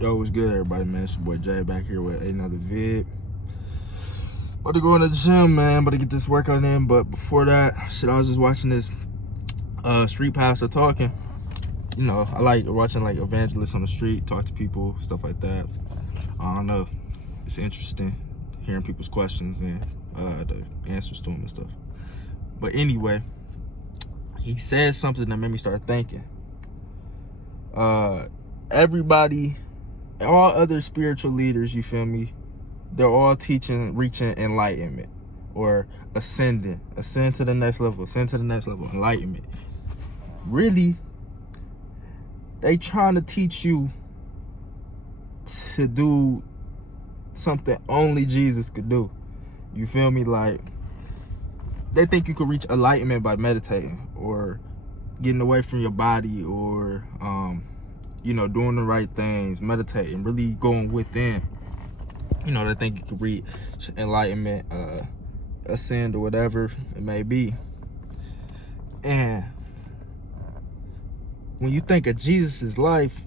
Yo, what's good, everybody, man? It's your boy Jay back here with another vid. About to go in the gym, man. About to get this workout in. But before that, I was just watching this street pastor talking. You know, I like watching like evangelists on the street, talk to people, stuff like that. I don't know. It's interesting hearing people's questions and the answers to them and stuff. But anyway, he said something that made me start thinking. Everybody, all other spiritual leaders, you feel me, they're all teaching, reaching enlightenment or ascend to the next level, enlightenment. Really, they trying to teach you to do something only Jesus could do. You feel me? Like, they think you could reach enlightenment by meditating or getting away from your body or you know, doing the right things, meditating, really going within. You know, they think you could reach enlightenment, ascend, or whatever it may be. And when you think of Jesus's life,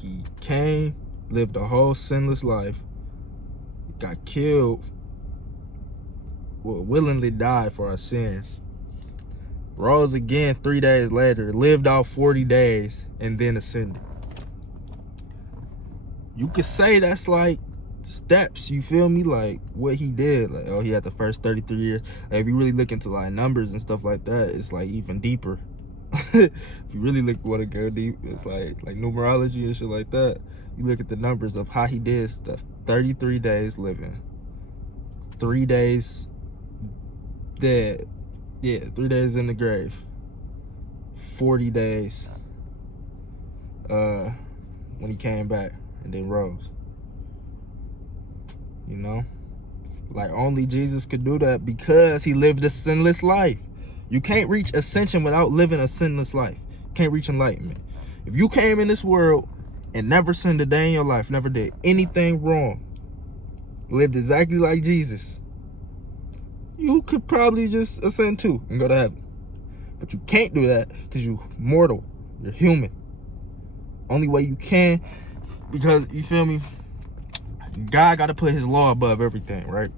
he came, lived a whole sinless life, got killed, willingly died for our sins, rose again 3 days later, lived out 40 days, and then ascended. You could say that's like steps, you feel me? Like what he did. Like, oh, he had the first 33 years. Like, if you really look into like numbers and stuff like that, it's like even deeper. If you really want to go deep, it's like numerology and shit like that. You look at the numbers of how he did stuff. 33 days living, 3 days dead. Yeah, 3 days in the grave, 40 days when he came back and then rose. You know, like only Jesus could do that because he lived a sinless life. You can't reach ascension without living a sinless life. You can't reach enlightenment. If you came in this world and never sinned a day in your life, never did anything wrong, lived exactly like Jesus, you could probably just ascend too and go to heaven. But you can't do that because you're mortal. You're human. Only way you can, because, you feel me, God got to put his law above everything, right?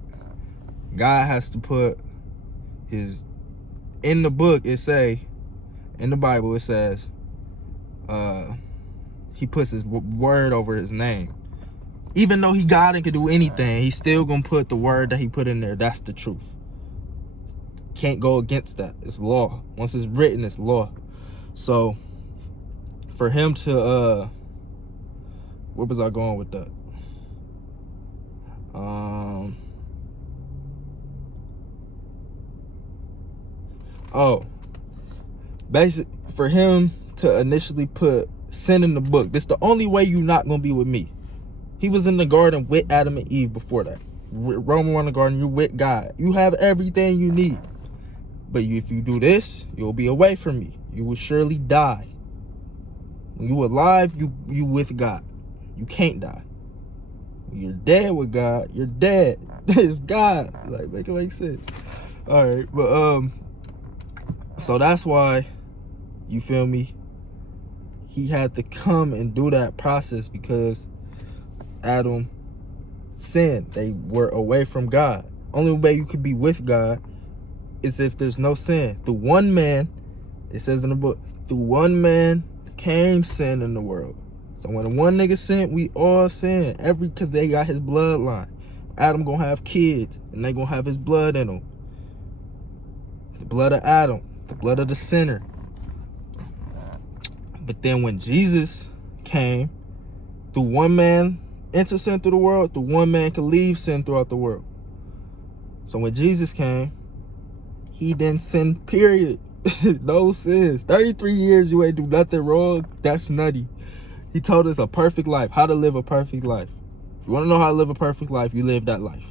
God has to put his, in the book it say, in the Bible it says, he puts his word over his name. Even though he God and could do anything, he's still gonna put the word that he put in there. That's the truth. Can't go against that. It's law. Once it's written, it's law. So for him to where was I going with that? Basically, for him to initially put sin in the book, this the only way you're not gonna be with me. He was in the garden with Adam and Eve before that. Roaming around the garden, you're with God. You have everything you need. But if you do this, you'll be away from me. You will surely die. When you're alive, you with God. You can't die. When you're dead with God, you're dead. It's God. Like, make it make sense. All right, but so that's why, you feel me, he had to come and do that process, because Adam sinned. They were away from God. Only way you could be with God is if there's no sin. Through one man, it says in the book, through one man came sin in the world. So when one nigga sinned, we all sin. Because they got his bloodline. Adam gonna have kids, and they gonna have his blood in them. The blood of Adam, the blood of the sinner. But then when Jesus came, through one man enter sin through the world, through one man could leave sin throughout the world. So when Jesus came, he didn't sin, period. No sins. 33 years you ain't do nothing wrong. That's nutty. He told us a perfect life, how to live a perfect life. If you want to know how to live a perfect life, you live that life.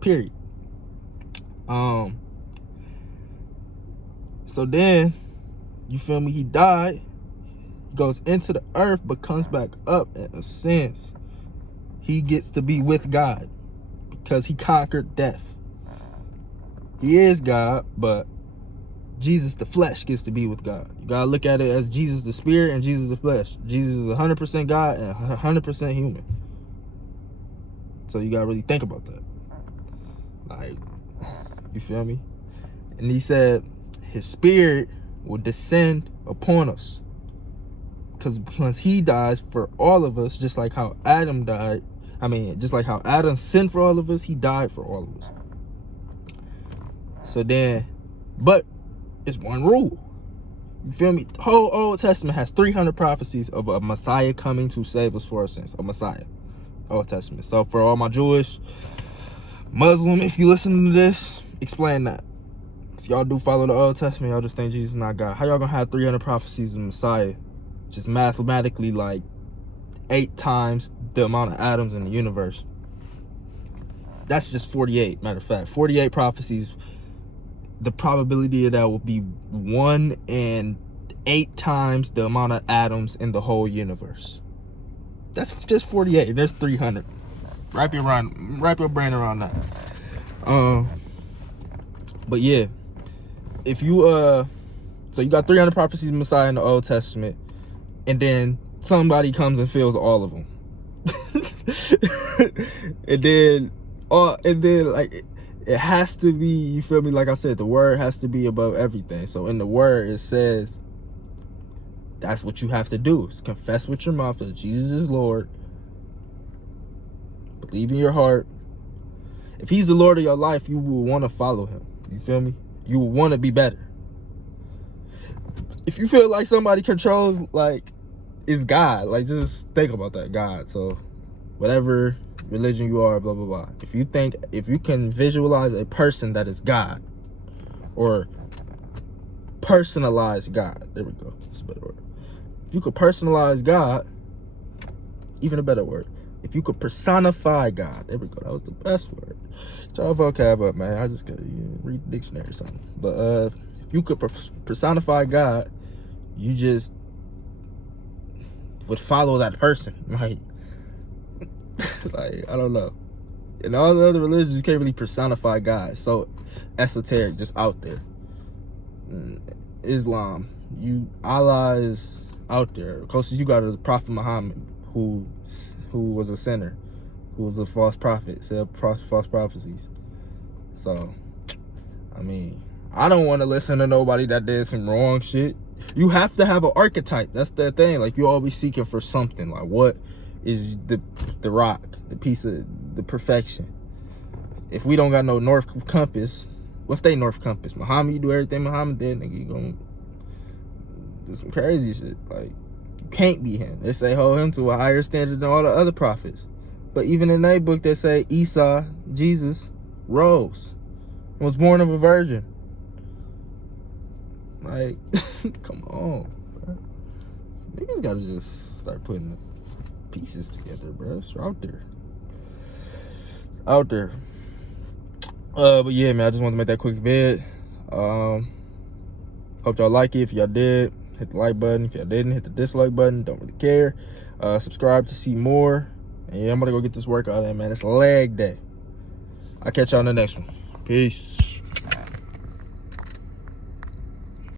Period. So then, you feel me, he died, he goes into the earth, but comes back up and ascends. He gets to be with God because he conquered death. He is God, but Jesus the flesh gets to be with God. You gotta look at it as Jesus the spirit and Jesus the flesh. Jesus is 100% God and 100% human. So you gotta really think about that. Like, you feel me? And he said his spirit will descend upon us. Because once he dies for all of us, just like how Adam died, just like how Adam sinned for all of us, he died for all of us. So then, but it's one rule. You feel me? The whole Old Testament has 300 prophecies of a Messiah coming to save us for our sins. A Messiah. Old Testament. So for all my Jewish, Muslim, if you listen to this, explain that. So y'all do follow the Old Testament, y'all just think Jesus is not God. How y'all gonna have 300 prophecies of Messiah? Just mathematically like 8 times the amount of atoms in the universe. That's just 48, matter of fact. 48 prophecies. The probability of that will be 1 in 8 times the amount of atoms in the whole universe. That's just 48. There's 300. Wrap your brain around that. But yeah, if you so you got 300 prophecies of Messiah in the Old Testament, and then somebody comes and fills all of them, and then like it has to be, you feel me? Like I said, the word has to be above everything. So in the word it says that's what you have to do. Is confess with your mouth that Jesus is Lord. Believe in your heart. If he's the Lord of your life, you will want to follow him. You feel me? You will want to be better. If you feel like somebody controls, like, is God, like, just think about that, God. So whatever religion you are, blah, blah, blah. If you can visualize a person that is God, or personalize God. There we go. That's a better word. If you could personalize God, even a better word. If you could personify God, there we go. That was the best word. Y'all vocab up, man. I just gotta read the dictionary or something. But if you could personify God, you just would follow that person. Like, I don't know. In all the other religions, you can't really personify God. So esoteric, just out there. Islam, Allah is out there. Closest you got is Prophet Muhammad, who was a sinner, who was a false prophet, said false prophecies. So, I don't want to listen to nobody that did some wrong shit. You have to have an archetype. That's the thing. Like, you're always seeking for something. Like, what is the rock, the piece of the perfection? If we don't got no north compass, what's their north compass? Muhammad, you do everything Muhammad did, nigga, you gonna do some crazy shit. Like, you can't be him. They say hold him to a higher standard than all the other prophets. But even in their book, they say Isa, Jesus, rose and was born of a virgin. Like, come on, bro. Niggas gotta just start putting the pieces together, bro. It's out there. It's out there. But yeah, man, I just wanted to make that quick vid. Hope y'all like it. If y'all did, hit the like button. If y'all didn't, hit the dislike button. Don't really care. Subscribe to see more. And yeah, I'm gonna go get this workout in, man. It's leg day. I'll catch y'all in the next one. Peace.